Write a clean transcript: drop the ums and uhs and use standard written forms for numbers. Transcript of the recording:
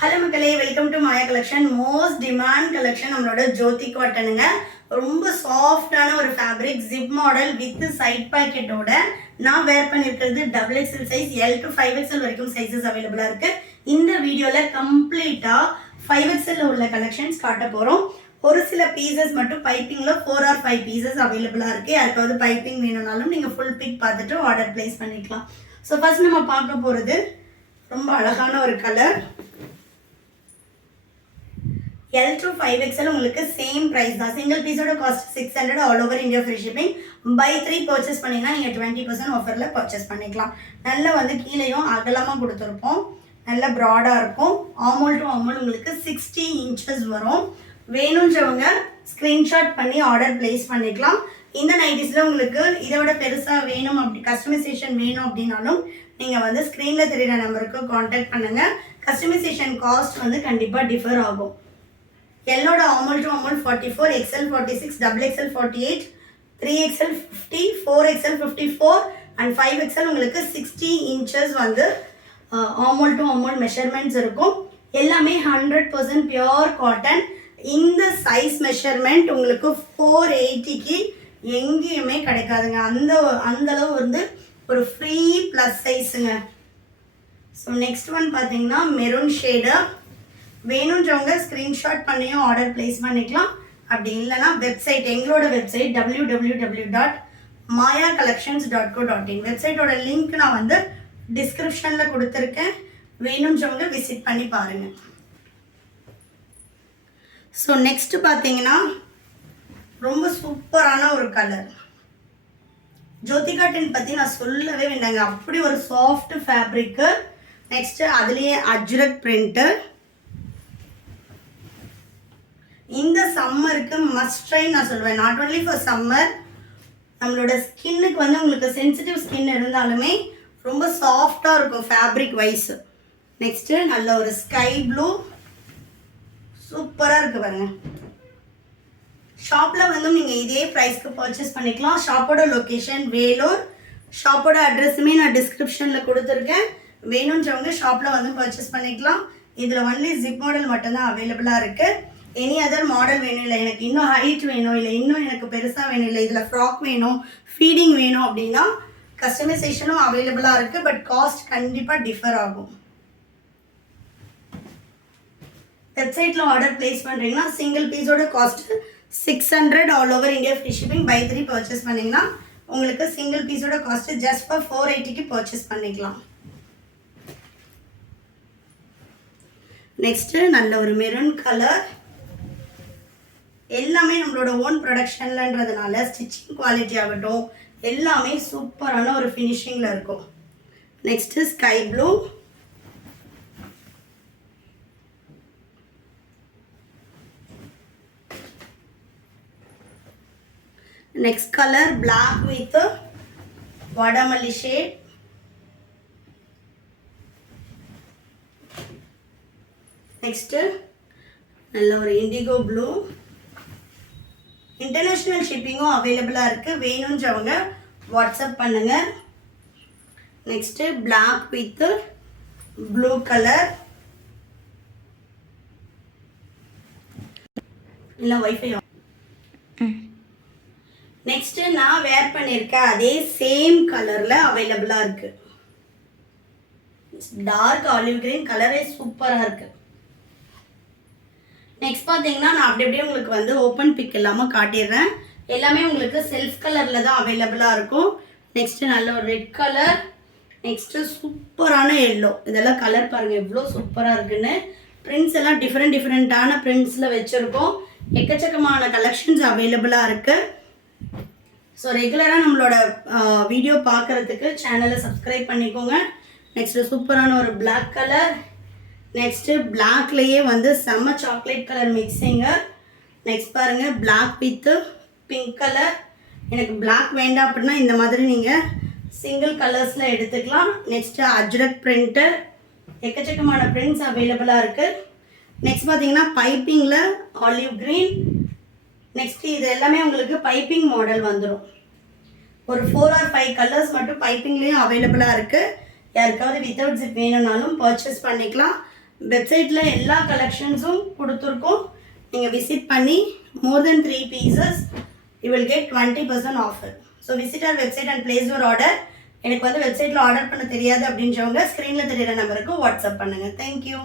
Hello மக்களே, welcome to Maya collection. Most demand collection நம்மளோட ஜோதி காட்டனுங்க. ரொம்ப சாஃப்டான ஒரு fabric, zip model with side பாக்கெட்டோட நான் வேர் பண்ணியிருக்கிறது double XL size, L to 5XL வரைக்கும் சைஸஸ் அவைலபிளாக இருக்கு. இந்த வீடியோவில் கம்ப்ளீட்டாக 5XL உள்ள கலெக்ஷன்ஸ் காட்ட போகிறோம். ஒரு சில பீசஸ் மட்டும் பைப்பிங்கில் 4 or 5 பீசஸ் அவைலபிளாக இருக்குது. யாருக்காவது பைப்பிங் வேணும்னாலும் நீங்கள் ஃபுல் பிக் பார்த்துட்டு ஆர்டர் பிளேஸ் பண்ணிக்கலாம். ஸோ ஃபர்ஸ்ட் நம்ம பார்க்க போகிறது ரொம்ப அழகான ஒரு கலர். L to 5XL உங்களுக்கு சேம் ப்ரைஸ் தான். சிங்கிள் பீஸோட cost 600, all over India free shipping. Buy 3 purchase பண்ணிங்கன்னா நீங்கள் 20% ஆஃபரில் பர்ச்சேஸ் பண்ணிக்கலாம். நல்லா கீழேயும் அகலமாக கொடுத்துருப்போம், நல்ல ப்ராடாக இருக்கும். ஆமோல் டு ஆமோல் உங்களுக்கு 60 inches வரும். வேணுன்றவங்க ஸ்க்ரீன்ஷாட் பண்ணி ஆர்டர் பிளேஸ் பண்ணிக்கலாம். இந்த நைட்டிஸில் உங்களுக்கு இதை விட பெருசாக வேணும், அப்படி கஸ்டமைசேஷன் வேணும் அப்படின்னாலும் நீங்கள் ஸ்க்ரீனில் தெரிகிற நம்பருக்கு காண்டாக்ட் பண்ணுங்கள். கஸ்டமைசேஷன் காஸ்ட் கண்டிப்பாக டிஃபர் ஆகும். எல்லோட armhole to armhole 44, XL 46, XXL 48, 3XL 50, 4XL 54 and 5XL உங்களுக்கு 60 inches armhole to armhole measurements இருக்கும். எல்லாமே 100% பியோர் காட்டன். இந்த சைஸ் மெஷர்மெண்ட் உங்களுக்கு 480க்கு எங்கேயுமே கிடைக்காதுங்க. அந்த அளவு ஒரு ஃப்ரீ ப்ளஸ் சைஸுங்க. ஸோ நெக்ஸ்ட் ஒன் பார்த்தீங்கன்னா மெரூன் ஷேடு. வேணுன்றவங்க ஸ்க்ரீன்ஷாட் பண்ணியும் ஆர்டர் பிளேஸ் பண்ணிக்கலாம். அப்படி இல்லைனா வெப்சைட், எங்களோட வெப்சைட் www.mayacollections.co.in வெப்சைட்டோட லிங்க் நான் டிஸ்கிரிப்ஷனில் கொடுத்துருக்கேன். வேணுன்றவங்க விசிட் பண்ணி பாருங்கள். ஸோ நெக்ஸ்ட் பார்த்தீங்கன்னா ரொம்ப சூப்பரான ஒரு கலர். ஜோதி காட்டன் பற்றி நான் சொல்லவே வேண்டாங்க, அப்படி ஒரு சாஃப்ட் ஃபேப்ரிக்கு. நெக்ஸ்ட்டு அதுலேயே அஜ்ரக் பிரிண்ட்டு. இந்த சம்மருக்கு மஸ்ட் ட்ரை நான் சொல்லுவேன். நாட் ஓன்லி ஃபார் சம்மர், நம்மளோட ஸ்கின்னுக்கு உங்களுக்கு சென்சிட்டிவ் ஸ்கின் இருந்தாலுமே ரொம்ப சாஃப்டாக இருக்கும் ஃபேப்ரிக் வைஸ். நெக்ஸ்ட்டு நல்ல ஒரு ஸ்கை ப்ளூ, சூப்பராக இருக்குது பாருங்க. ஷாப்பில் நீங்கள் இதே ப்ரைஸ்க்கு பர்ச்சேஸ் பண்ணிக்கலாம். ஷாப்போட லொக்கேஷன் வேலூர். ஷாப்போட அட்ரஸுமே நான் டிஸ்கிரிப்ஷனில் கொடுத்துருக்கேன். வேணுன்றவங்க ஷாப்பில் பர்ச்சேஸ் பண்ணிக்கலாம். இதில் ஒன்லி ஜிப் மாடல் மட்டும்தான் அவைலபிளாக இருக்குது. எனி அதர் மாடல் வேணும், இல்லை எனக்கு இன்னும் ஹைட் வேணும், இல்லை இன்னும் எனக்கு பெருசாக வேணும், இல்லை இதில் ஃப்ராக் வேணும், ஃபீடிங் வேணும் அப்படின்னா கஸ்டமைசேஷனும் அவைலபிளாக இருக்குது. பட் காஸ்ட் கண்டிப்பாக டிஃபர் ஆகும். வெப்சைட்டில் ஆர்டர் பிளேஸ் பண்ணுறீங்கன்னா சிங்கிள் பீஸோட cost 600, all over India free shipping. Buy 3 purchase பண்ணிங்கன்னா உங்களுக்கு சிங்கிள் பீஸோட காஸ்ட்டு ஜஸ்ட் ஃபார் 480க்கு பர்ச்சேஸ் பண்ணிக்கலாம். நெக்ஸ்ட்டு நல்ல ஒரு மெரூன் கலர். எல்லாமே நம்மளோட ஓன் ப்ரொடக்ஷன்லன்றதுனால ஸ்டிச்சிங் குவாலிட்டி ஆகட்டும் எல்லாமே சூப்பரான ஒரு ஃபினிஷிங்கில் இருக்கும். Next sky blue. Next colour black with வாடாமல்லி ஷேட். நெக்ஸ்ட்டு நல்ல ஒரு இண்டிகோ ப்ளூ. இன்டர்நேஷ்னல் ஷிப்பிங்கும் அவைலபிளாக இருக்குது. வேணுன்றவங்க வாட்ஸ்அப் பண்ணுங்கள். Next black with blue colour. இல்லை வைஃபை. நெக்ஸ்ட்டு நான் வேர் பண்ணியிருக்கேன் அதே சேம் கலரில் அவைலபிளாக இருக்குது. டார்க் ஆலிவ் கிரீன் கலரே சூப்பராக இருக்குது. நெக்ஸ்ட் பார்த்தீங்கன்னா நான் அப்படியே உங்களுக்கு ஓப்பன் பிக் இல்லாமல் காட்டிடுறேன். எல்லாமே உங்களுக்கு செல்ஃப் கலரில் தான் அவைலபிளாக இருக்கும். நெக்ஸ்ட்டு நல்ல ஒரு ரெட் கலர். நெக்ஸ்ட்டு சூப்பரான எல்லோ. இதெல்லாம் கலர் பாருங்கள் எவ்வளோ சூப்பராக இருக்குன்னு. பிரிண்ட்ஸ் எல்லாம் டிஃப்ரெண்ட்டான பிரிண்ட்ஸில் வச்சுருக்கோம். எக்கச்சக்கமான கலெக்ஷன்ஸ் அவைலபிளாக இருக்குது. ஸோ ரெகுலராக நம்மளோட வீடியோ பார்க்குறதுக்கு சேனலை சப்ஸ்கிரைப் பண்ணிக்கோங்க. நெக்ஸ்ட்டு சூப்பரான ஒரு பிளாக் கலர். நெக்ஸ்ட்டு பிளாக்லேயே செம்ம சாக்லேட் கலர் மிக்ஸிங்கு. நெக்ஸ்ட் பாருங்கள் பிளாக் வித்து பிங்க் கலர். எனக்கு பிளாக் வேண்டாம் அப்படின்னா இந்த மாதிரி நீங்கள் சிங்கிள் கலர்ஸில் எடுத்துக்கலாம். Next Ajrakh print. எக்கச்சக்கமான பிரிண்ட்ஸ் அவைலபிளாக இருக்குது. நெக்ஸ்ட் பார்த்தீங்கன்னா பைப்பிங்கில் ஆலிவ் க்ரீன். நெக்ஸ்ட்டு இது எல்லாமே உங்களுக்கு பைப்பிங் மாடல் வந்துடும். ஒரு 4 or 5 கலர்ஸ் மட்டும் பைப்பிங்லேயும் அவைலபிளாக இருக்குது. யாருக்காவது வித்தவுட் ஜிப் வேணும்னாலும் பர்ச்சேஸ் பண்ணிக்கலாம். வெப்சைட்டில் எல்லா கலெக்ஷன்ஸும் கொடுத்துருக்கோம். நீங்கள் விசிட் பண்ணி மோர் தென் 3 pieces you will get 20% offer. So visit our website and place your order. எனக்கு வந்து வெப்சைட்டில் ஆர்டர் பண்ண தெரியாது அப்படின்றவங்க ஸ்க்ரீனில் தெரியிற நம்பருக்கு வாட்ஸ்அப் பண்ணுங்கள். தேங்க்யூ.